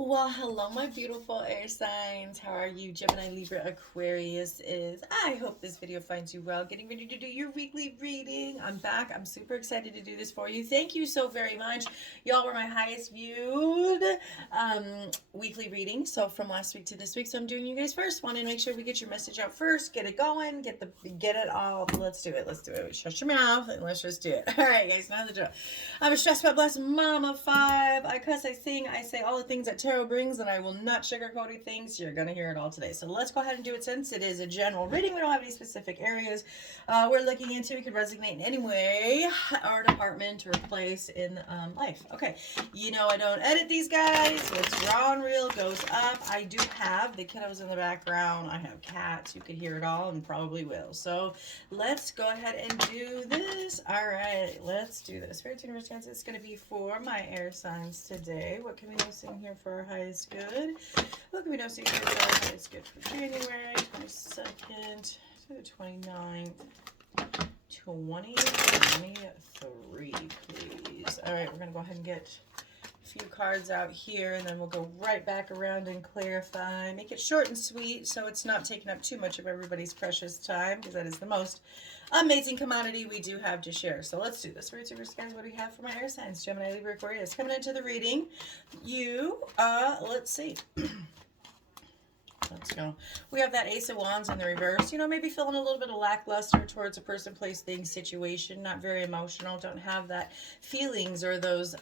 Well, hello, my beautiful air signs. How are you? Gemini, Libra, Aquarius is. I hope this video finds you well. Getting ready to do your weekly reading. I'm back. I'm super excited to do this for you. Thank you so very much. Y'all were my highest viewed weekly reading. So from last week to this week. So I'm doing you guys first. Want to make sure we get your message out first. Get it going. Get it all. Let's do it. Let's do it. Shut your mouth and let's just do it. All right, guys. Now the drill. I'm a stressed but blessed mama 5. I cuss. I sing. I say all the things that tarot brings, and I will not sugarcoat things. You're gonna hear it all today. So let's go ahead and do it. Since it is a general reading, we don't have any specific areas we're looking into. We could resonate in any way or department or place in life. Okay, you know I don't edit these guys. What's raw and real goes up. I do have the kiddos in the background. I have cats. You could hear it all and probably will. So let's go ahead and do this. All right, let's do this. Spirit Universe Chance. It's going to be for my air signs today. What can we notice in here for our highest good? What can we notice in here for our highest good for January 22nd to the 29th? 2023, please. All right, we're going to go ahead and get a few cards out here, and then we'll go right back around and clarify. Make it short and sweet so it's not taking up too much of everybody's precious time, because that is the most amazing commodity we do have to share. So let's do this. What do we have for my air signs? Gemini, Libra, Aquarius. Coming into the reading, let's see. Let's go. We have that Ace of Wands in the reverse. You know, maybe feeling a little bit of lackluster towards a person, place, thing, situation. Not very emotional. Don't have that feelings or those,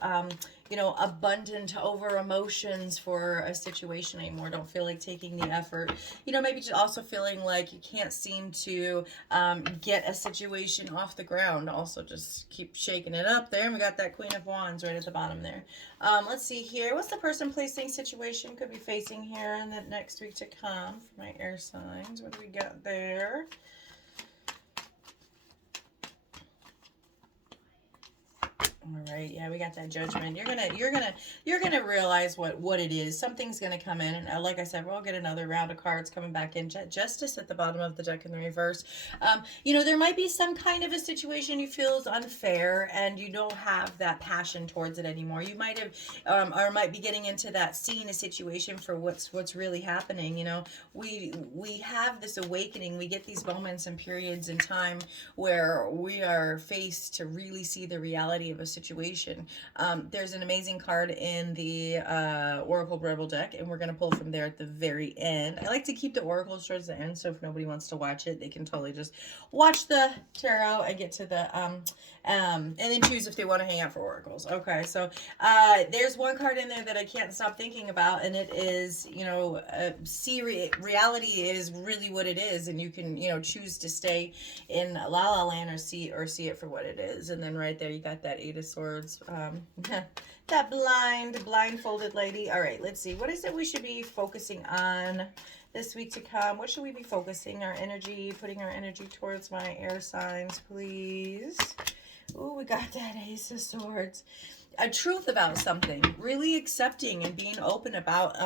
abundant over emotions for a situation anymore. Don't feel like taking the effort. You know, maybe just also feeling like you can't seem to get a situation off the ground. Also, just keep shaking it up there. And we got that Queen of Wands right at the bottom there. Let's see here. What's the person, place, thing, situation could be facing here in the next week to come for my air signs? What do we got there? All right, yeah, we got that Judgment. You're gonna realize what it is. Something's gonna come in, and like I said, we'll get another round of cards coming back in. Justice at the bottom of the deck in the reverse. There might be some kind of a situation you feel is unfair, and you don't have that passion towards it anymore. You might have, or might be getting into that seeing a situation for what's really happening. You know, we have this awakening. We get these moments and periods in time where we are faced to really see the reality of a situation. There's an amazing card in the Oracle Rebel deck, and we're going to pull from there at the very end. I like to keep the oracles towards the end, so if nobody wants to watch it, they can totally just watch the tarot and get to the and then choose if they want to hang out for oracles. Okay, so there's one card in there that I can't stop thinking about, and it is, reality is really what it is, and you can, choose to stay in La La Land or see it for what it is. And then right there you got that Eight of Swords, that blindfolded lady. All right, let's see. What is it we should be focusing on this week to come? What should we be focusing our energy, putting our energy towards my air signs, please? Oh, we got that Ace of Swords. A truth about something. Really accepting and being open about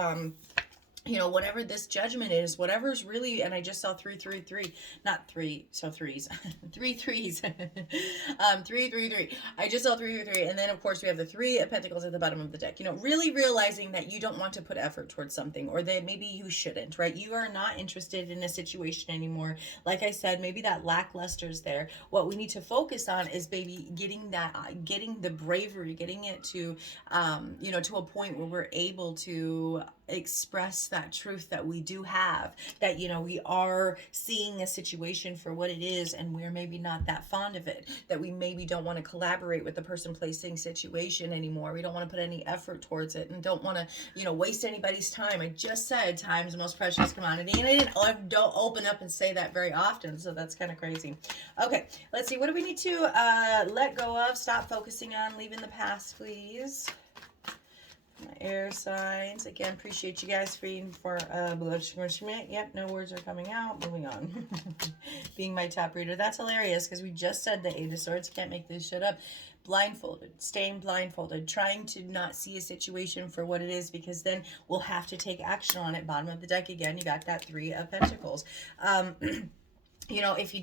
whatever this judgment is, whatever's really, and I just saw 333, not three, so threes, three threes, 333. I just saw 333, and then of course we have the Three of Pentacles at the bottom of the deck. Really realizing that you don't want to put effort towards something, or that maybe you shouldn't, right? You are not interested in a situation anymore. Like I said, maybe that lackluster's there. What we need to focus on is maybe getting the bravery, getting it to, to a point where we're able to express that truth that we do have, that we are seeing a situation for what it is, and we're maybe not that fond of it, that we maybe don't want to collaborate with the person, placing situation anymore. We don't want to put any effort towards it, and don't want to waste anybody's time. I just said time's the most precious commodity, and I don't open up and say that very often, so that's kind of crazy. Okay, let's see, what do we need to let go of, stop focusing on, leaving the past, please? My air signs. Again, appreciate you guys for yep, no words are coming out. Moving on. Being my top reader. That's hilarious, because we just said the Eight of Swords. Can't make this shit up. Blindfolded, staying blindfolded, trying to not see a situation for what it is, because then we'll have to take action on it. Bottom of the deck again, you got that Three of Pentacles. you know, if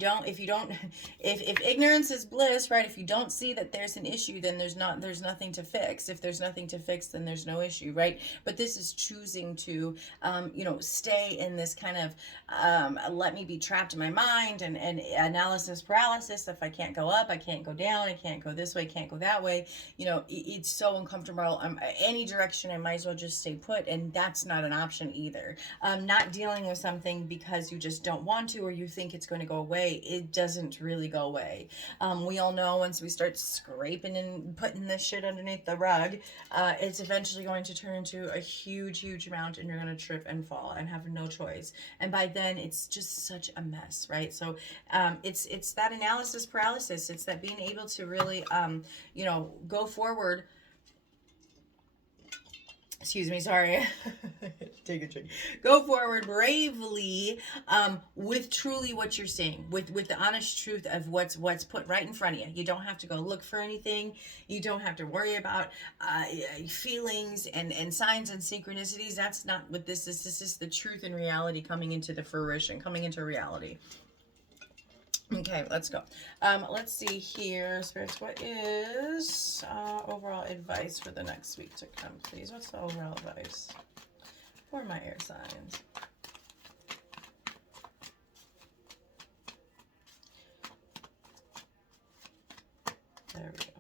ignorance is bliss, right? If you don't see that there's an issue, then there's nothing to fix. If there's nothing to fix, then there's no issue, right? But this is choosing to, you know, stay in this kind of, let me be trapped in my mind, and analysis paralysis. If I can't go up, I can't go down, I can't go this way, can't go that way. You know, it's so uncomfortable. Any direction, I might as well just stay put, and that's not an option either. Not dealing with something because you just don't want to, or you think it's going to go away. It doesn't really go away. We all know once we start scraping and putting this shit underneath the rug, it's eventually going to turn into a huge amount, and you're going to trip and fall and have no choice. And by then, it's just such a mess, right? So it's that analysis paralysis. It's that being able to really, you know, go forward. Excuse me, sorry. Take a drink. Go forward bravely, with truly what you're seeing, with the honest truth of what's put right in front of you. You don't have to go look for anything. You don't have to worry about feelings and signs and synchronicities. That's not what this is. This is the truth and reality coming into the fruition, coming into reality. Okay, let's go. Let's see here, spirits. What is overall advice for the next week to come, please? What's the overall advice for my air signs? There we go.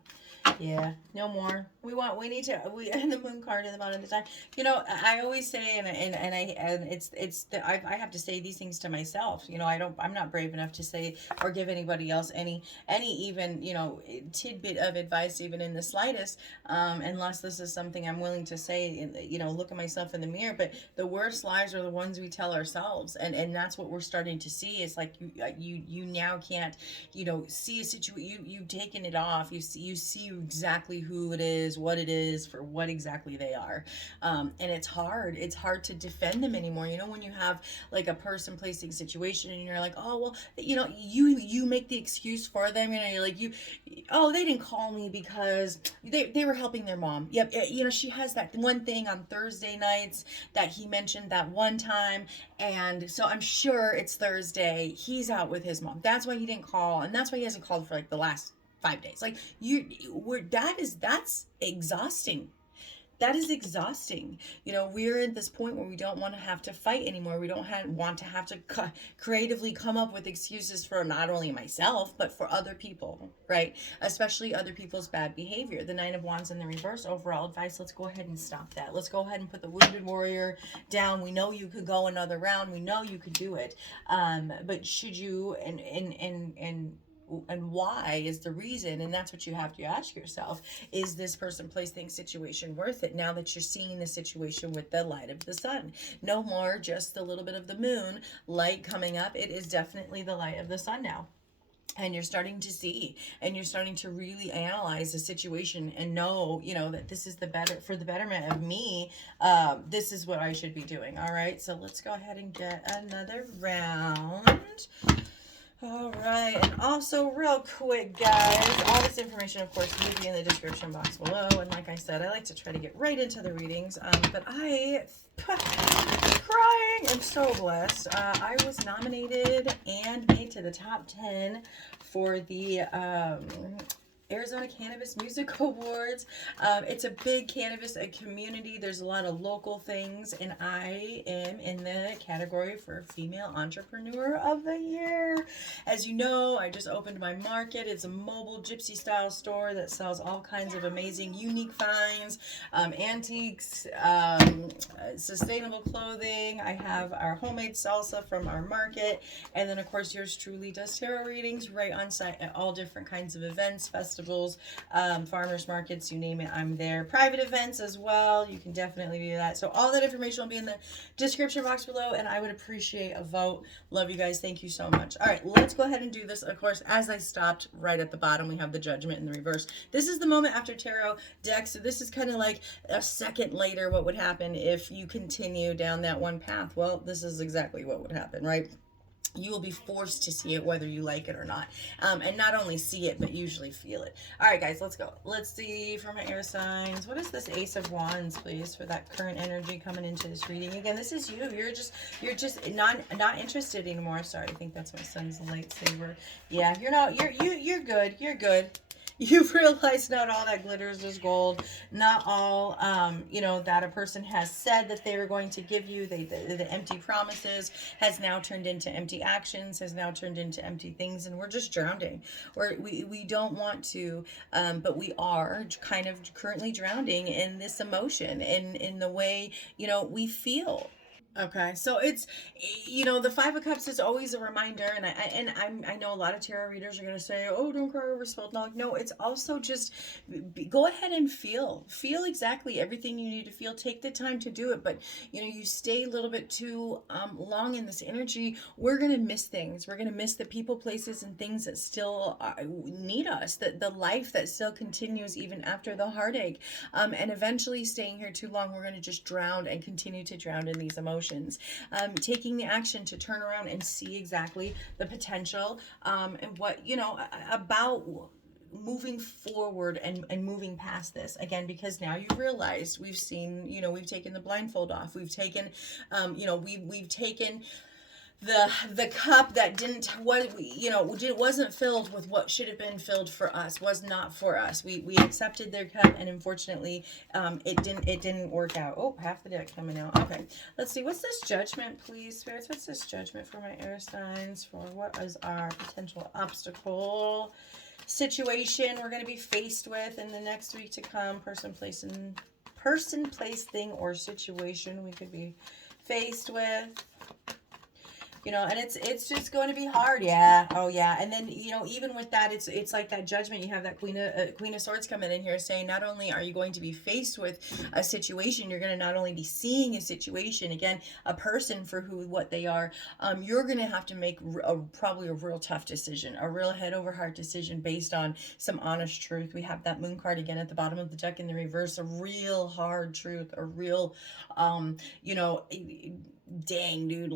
Yeah, no more. We need to, and the moon card in the bottom of the time. You know, I always say, and I have to say these things to myself. You know, I'm not brave enough to say or give anybody else any even, you know, tidbit of advice, even in the slightest, unless this is something I'm willing to say, you know, look at myself in the mirror. But the worst lies are the ones we tell ourselves. And that's what we're starting to see. It's like you now can't, you know, see a situation, you've taken it off. You see exactly who it is, what it is, for what exactly they are. And it's hard to defend them anymore. You know, when you have like a person placing situation and you're like, oh, well, you know, you make the excuse for them. You know, you're like, oh, they didn't call me because they were helping their mom. Yep. You know, she has that one thing on Thursday nights that he mentioned that one time. And so I'm sure it's Thursday. He's out with his mom. That's why he didn't call. And that's why he hasn't called for like the last 5 days. Like that's exhausting. That is exhausting. You know, we're at this point where we don't want to have to fight anymore. We don't want to have to creatively come up with excuses for not only myself, but for other people, right? Especially other people's bad behavior. The Nine of Wands in the reverse, overall advice, let's go ahead and stop that. Let's go ahead and put the wounded warrior down. We know you could go another round. We know you could do it. But should you, and why is the reason, and that's what you have to ask yourself. Is this person, place, thing, situation worth it now that you're seeing the situation with the light of the sun? No more just a little bit of the moon light coming up. It is definitely the light of the sun now. And you're starting to see, and you're starting to really analyze the situation and know, you know, that this is for the betterment of me. This is what I should be doing. All right, so let's go ahead and get another round. All right, and also real quick, guys, all this information, of course, will be in the description box below. And like I said, I like to try to get right into the readings, but I crying. I'm so blessed. I was nominated and made to the top 10 for the Arizona Cannabis Music Awards. It's a big cannabis community. There's a lot of local things, and I am in the category for Female Entrepreneur of the Year. As you know, I just opened my market. It's a mobile gypsy style store that sells all kinds of amazing, unique finds, antiques, sustainable clothing. I have our homemade salsa from our market, and then of course yours truly does tarot readings right on site at all different kinds of events, festivals, farmers markets, you name it, I'm there. Private events as well, you can definitely do that. So all that information will be in the description box below, and I would appreciate a vote. Love you guys. Thank you so much. All right, let's go ahead and do this. Of course, as I stopped, right at the bottom, we have the Judgment in the reverse. This is the moment after tarot deck, so this is kind of like a second later what would happen if you continue down that one path. Well, this is exactly what would happen, right? you will be forced to see it whether you like it or not. And not only see it, but usually feel it. All right, guys, let's go. Let's see for my air signs. What is this Ace of Wands, please, for that current energy coming into this reading? Again, this is you. You're just not interested anymore. Sorry, I think that's my son's lightsaber. Yeah, you're good. You're good. You've realized not all that glitters is gold. Not all, that a person has said that they were going to give you, the empty promises has now turned into empty actions, has now turned into empty things, and we're just drowning. We don't want to, but we are kind of currently drowning in this emotion, in the way, we feel. Okay, so it's, the Five of Cups is always a reminder, and I know a lot of tarot readers are gonna say, oh, don't cry over spilled milk. No, it's also just go ahead and feel exactly everything you need to feel. Take the time to do it, but you stay a little bit too long in this energy, we're gonna miss things. We're gonna miss the people, places, and things that still need us. The life that still continues even after the heartache, and eventually staying here too long, we're gonna just drown and continue to drown in these emotions. Taking the action to turn around and see exactly the potential, and what, about moving forward and moving past this again, because now you realize we've seen, we've taken the blindfold off, we've taken, we've taken the cup that wasn't filled with what should have been filled for us, was not for us. We accepted their cup, and unfortunately, it didn't work out. Oh, half the deck coming out. Okay, let's see, what's this judgment, please, spirits? What's this judgment for my air signs, for what is our potential obstacle situation we're going to be faced with in the next week to come? Person, place, thing, or situation we could be faced with. And it's just going to be hard. Yeah. Oh yeah. And then, even with that, it's like that judgment. You have that Queen of Swords coming in here saying, not only are you going to be faced with a situation, you're going to not only be seeing a situation, again, a person for what they are, you're going to have to make probably a real tough decision, a real head over heart decision based on some honest truth. We have that Moon card again at the bottom of the deck in the reverse, a real hard truth, a real, dang, dude,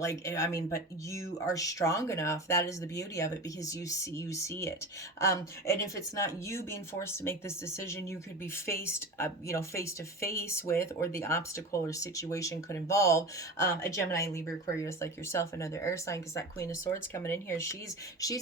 but you are strong enough. That is the beauty of it, because you see it, and if it's not you being forced to make this decision, you could be faced face to face with, or the obstacle or situation could involve a Gemini, Libra, Aquarius like yourself, another air sign, because that Queen of Swords coming in here, she's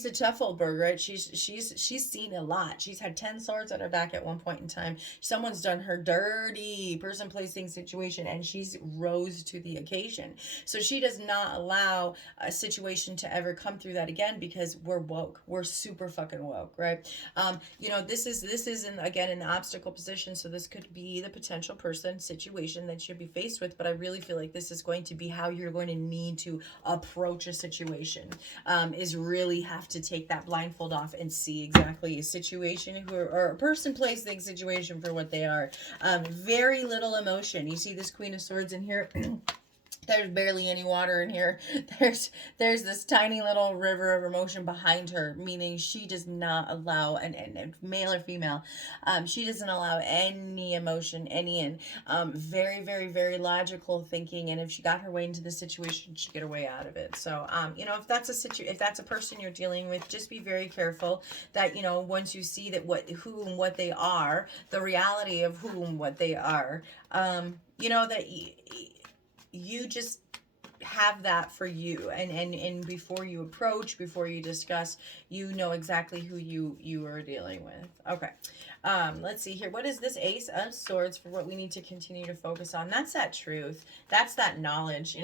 a tough old bird, right? She's seen a lot. She's had 10 swords at her back at one point in time. Someone's done her dirty, person, place, thing, situation, and she's rose to the occasion. So she does not allow a situation to ever come through that again, because we're woke. We're super fucking woke, right? This is again in the obstacle position. So this could be the potential person, situation that you'll be faced with. But I really feel like this is going to be how you're going to need to approach a situation. Is really have to take that blindfold off and see exactly a situation or a person, place, thing, situation for what they are. Very little emotion. You see this Queen of Swords in here. There's barely any water in here. There's this tiny little river of emotion behind her, meaning she does not allow, and male or female, she doesn't allow any emotion, very, very, very logical thinking, and if she got her way into the situation, she'd get her way out of it. So, if that's a person you're dealing with, just be very careful that, once you see that who and what they are, the reality of who and what they are, that you just have that for you, and before you approach, before you discuss, you know exactly who you are dealing with. Okay, let's see here. What is this Ace of Swords for what we need to continue to focus on? That's that truth. That's that knowledge.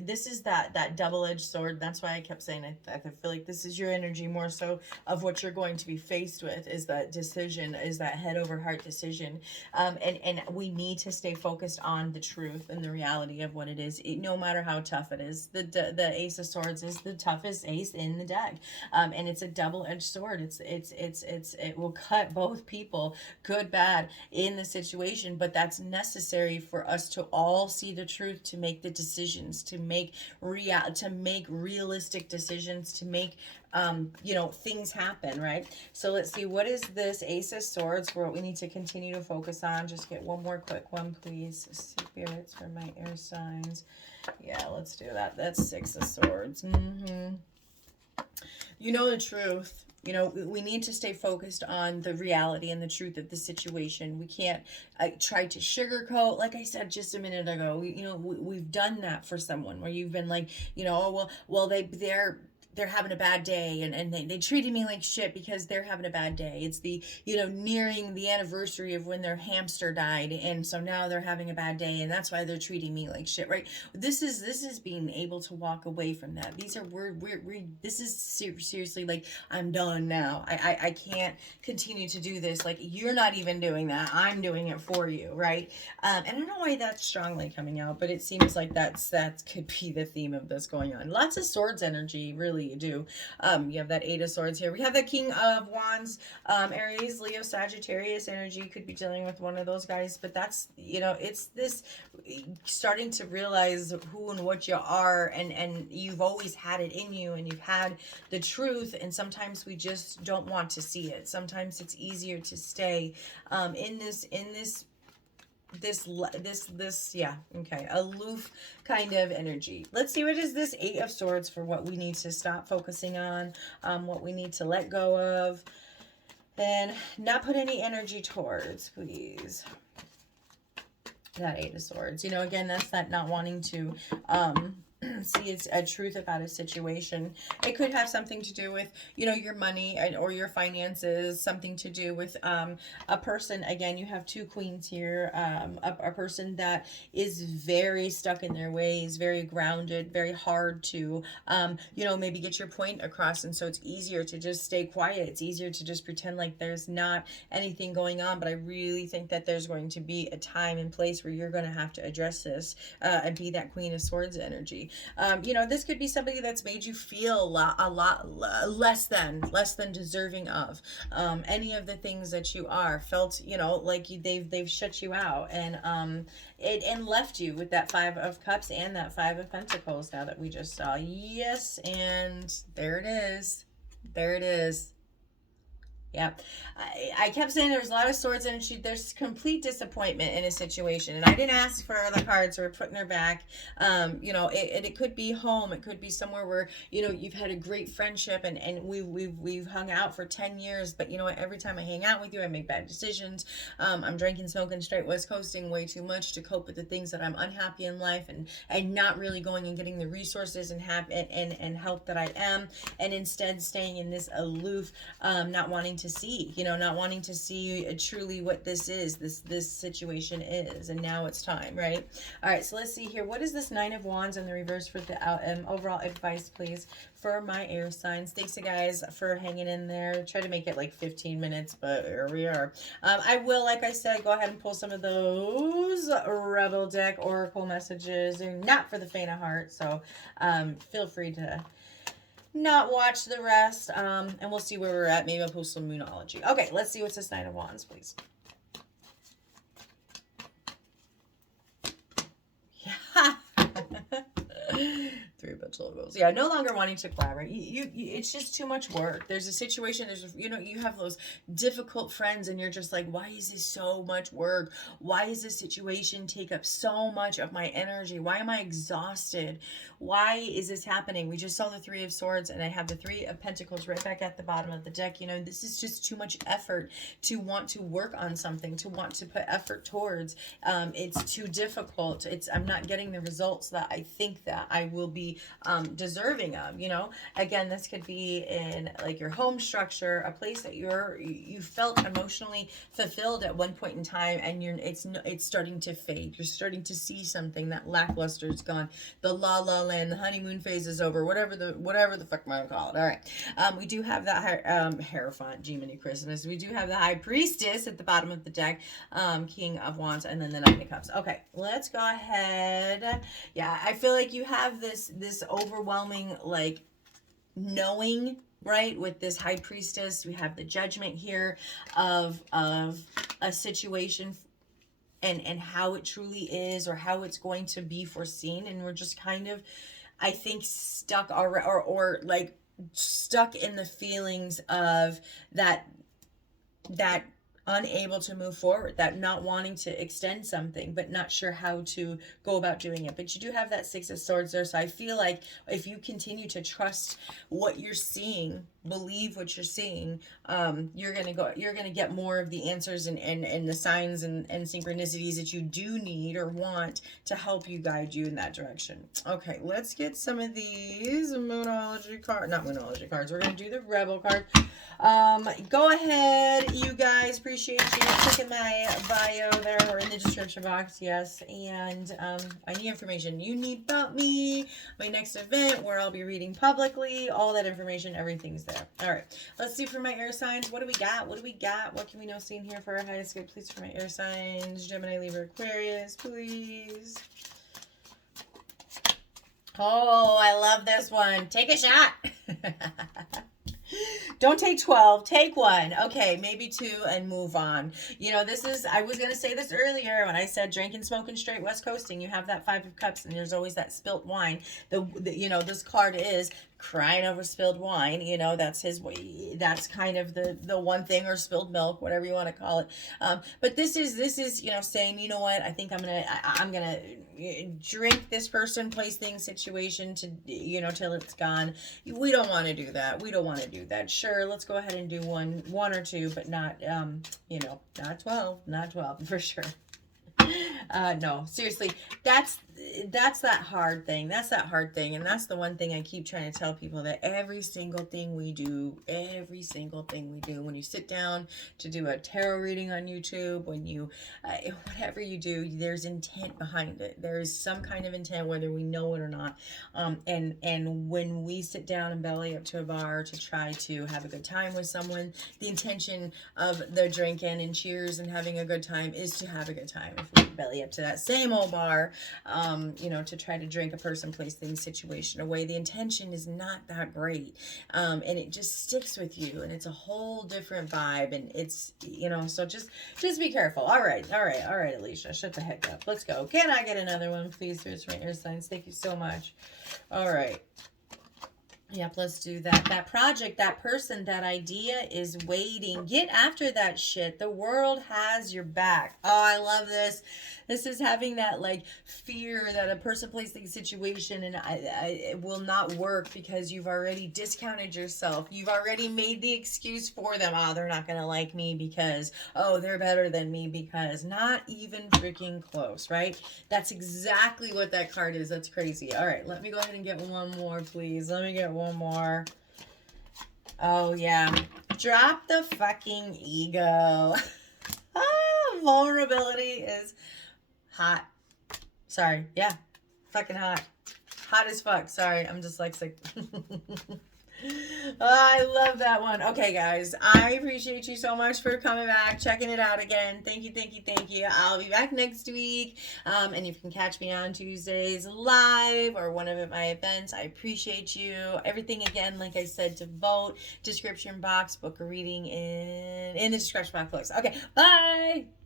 This is that double-edged sword. That's why I kept saying I feel like this is your energy more so of what you're going to be faced with, is that decision, is that head over heart decision, and we need to stay focused on the truth and the reality of what it is. No matter how tough it is, the Ace of Swords is the toughest ace in the deck, and it's a double-edged sword. It will cut both people, good, bad, in the situation, but that's necessary for us to all see the truth, to make the decisions, to make realistic decisions, to make things happen, right? So let's see, what is this Ace of Swords for what we need to continue to focus on? Just get one more quick one, please, spirits, for my air signs. Yeah, let's do that. That's Six of Swords. You know the truth. You know, we need to stay focused on the reality and the truth of the situation. We can't try to sugarcoat. Like I said just a minute ago, we've done that for someone where you've been like, oh, well, they're having a bad day, and they treated me like shit because they're having a bad day. It's the, nearing the anniversary of when their hamster died, and so now they're having a bad day, and that's why they're treating me like shit, right? This is being able to walk away from that. These are this is seriously like, I'm done now. I can't continue to do this. Like, you're not even doing that. I'm doing it for you, right? And I don't know why that's strongly coming out, but it seems like that could be the theme of this going on. Lots of swords energy, really. You do. You have that Eight of Swords here. We have the King of Wands, Aries, Leo, Sagittarius energy. Could be dealing with one of those guys, but that's, it's this starting to realize who and what you are, and you've always had it in you, and you've had the truth, and sometimes we just don't want to see it. Sometimes it's easier to stay in this yeah, okay, aloof kind of energy. Let's see, what is this Eight of Swords for what we need to stop focusing on, what we need to let go of, and not put any energy towards, please. That Eight of Swords, again, that's that not wanting to see it's a truth about a situation. It could have something to do with, your money or your finances, something to do with a person. Again, you have two queens here, a person that is very stuck in their ways, very grounded, very hard to, maybe get your point across. And so it's easier to just stay quiet. It's easier to just pretend like there's not anything going on. But I really think that there's going to be a time and place where you're going to have to address this and be that Queen of Swords energy. This could be somebody that's made you feel a lot less than deserving of any of the things that you are felt, like they've shut you out, and and left you with that Five of Cups and that Five of Pentacles now that we just saw. Yes, and there it is. There it is. Yeah, I kept saying there was a lot of swords energy. There's complete disappointment in a situation, and I didn't ask for the cards. So we're putting her back. It could be home. It could be somewhere where you've had a great friendship, and we've hung out for 10 years. But you know what? Every time I hang out with you, I make bad decisions. I'm drinking, smoking, straight West Coasting way too much to cope with the things that I'm unhappy in life, and not really going and getting the resources and help that I am, and instead staying in this aloof, not wanting to see, not wanting to see truly what this situation is. And now it's time, right? All right, so let's see here. What is this Nine of Wands in the reverse for the overall advice, please, for my air signs? Thanks, you guys, for hanging in there. Try to make it like 15 minutes, but here we are. I will, like I said, go ahead and pull some of those Rebel deck oracle messages. They're not for the faint of heart, so feel free to not watch the rest, and we'll see where we're at. Maybe I'll post some Moonology. Okay, let's see what's this Nine of Wands, please. Yeah. Three bunch logos. Yeah, no longer wanting to collaborate. It's just too much work. There's a situation, you have those difficult friends, and you're just like, why is this so much work? Why is this situation take up so much of my energy? Why am I exhausted? Why is this happening? We just saw the Three of Swords, and I have the Three of Pentacles right back at the bottom of the deck. This is just too much effort to want to work on something, to want to put effort towards. It's too difficult. I'm not getting the results that I think that I will be deserving of. Again, this could be in like your home structure, a place that you felt emotionally fulfilled at one point in time, and it's starting to fade. You're starting to see something that lackluster is gone. The la la land, the honeymoon phase is over. Whatever the fuck I'm gonna call it. All right, we do have that Hierophant, Gemini Christmas. We do have the High Priestess at the bottom of the deck, King of Wands, and then the Nine of Cups. Okay, let's go ahead. Yeah, I feel like you have this overwhelming, like, knowing, right? With this High Priestess, we have the Judgment here of a situation and how it truly is, or how it's going to be foreseen, and we're just kind of, I think, stuck or like stuck in the feelings of that unable to move forward, that not wanting to extend something, but not sure how to go about doing it. But you do have that Six of Swords there, so I feel like if you continue to trust what you're seeing, believe what you're seeing, you're gonna get more of the answers and the signs and synchronicities that you do need or want to help you guide you in that direction. Okay, let's get some of these Moonology cards, not Moonology cards. We're gonna do the Rebel card. Go ahead, you guys. Appreciate you. Click in my bio there or in the description box. Yes, and any information you need about me, my next event where I'll be reading publicly, all that information, everything's there. All right, let's see for my air signs. What do we got? What do we got? What can we know seen here for our highest good, please, for my air signs? Gemini, Libra, Aquarius, please. Oh, I love this one. Take a shot. Don't take 12, take 1. Okay, maybe 2 and move on. You know, this is, I was going to say this earlier when I said drinking, smoking, straight West Coasting. You have that 5 of Cups and there's always that spilt wine. You know, this card is crying over spilled wine. You know, that's his way. That's kind of the one thing, or spilled milk, whatever you want to call it. But this is, you know, saying, you know what, I think I'm going to drink this person, place, thing, situation to, you know, till it's gone. We don't want to do that. We don't want to do that. Sure, let's go ahead and do one or two, but not, you know, not 12 for sure. No, seriously, that's that hard thing. That's that hard thing. And that's the one thing I keep trying to tell people, that every single thing we do, when you sit down to do a tarot reading on YouTube, when you, whatever you do, there's intent behind it. There is some kind of intent, whether we know it or not. And when we sit down and belly up to a bar to try to have a good time with someone, the intention of the drinking and cheers and having a good time is to have a good time. If we belly up to that same old bar, you know, to try to drink a person, place, thing, situation away, the intention is not that great. And it just sticks with you, and it's a whole different vibe, and it's, you know, so just be careful. All right, Alicia, shut the heck up. Let's go. Can I get another one, please? Here's my air signs. Thank you so much. All right. Yep, let's do that. That project, that person, that idea is waiting. Get after that shit. The world has your back. Oh, I love this. This is having that, like, fear that a person, place, thing, situation, and it will not work because you've already discounted yourself. You've already made the excuse for them. Oh, they're not going to like me because, oh, they're better than me because. Not even freaking close, right? That's exactly what that card is. That's crazy. All right, let me go ahead and get one more, please. Let me get one more. Oh, yeah. Drop the fucking ego. Vulnerability is hot. Sorry. Yeah. Fucking hot. Hot as fuck. Sorry. I'm dyslexic. Oh, I love that one. Okay, guys. I appreciate you so much for coming back, checking it out again. Thank you, thank you, thank you. I'll be back next week. And you can catch me on Tuesdays live or one of my events. I appreciate you. Everything, again, like I said, to vote, description box, book a reading in the description box. Okay, bye.